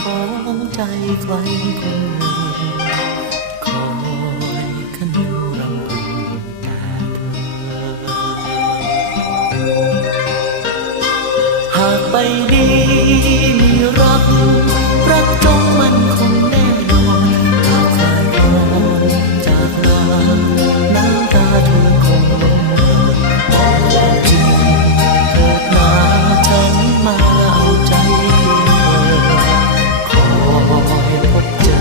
ของใจใครคนหนึ่งคอยคันรำพึงแต่เธอหากไปดีมีรักจงมันคงแน่นอนหากคลายร้อนจากลาน้ำตาเธอคงลงบอกจริงเกิดมาฉันมาเอาใจเธอคอยพบเจอ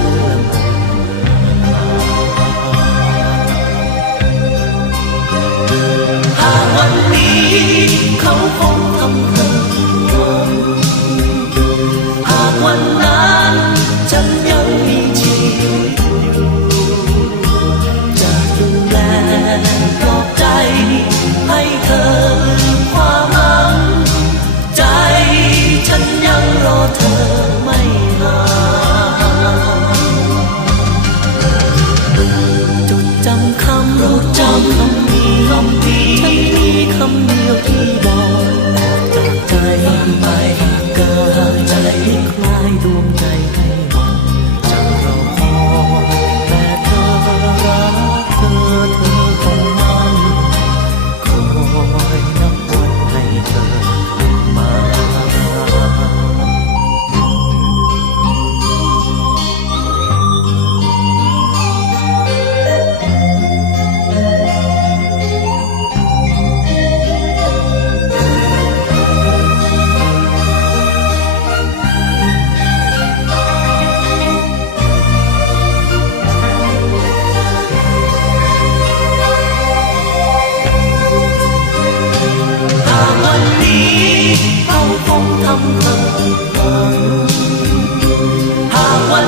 หากวันนี้เขาคงทำเธอหากวันนั้นฉันยังมีชีวิตอยู่จะดูแลปลอบใจให้เธอลืมความหลังใจฉันยังรอเธอไม่ห่างจดจำคำรู้จำคำนี้ฉันมีคำเดียวที่บอกจากใจไปเกิดใจคลายดวงใจให้มันจะรอคอยแต่เธอรักเธอคงมันคอยนับวันให้เธอมา ทำเธอหากวัน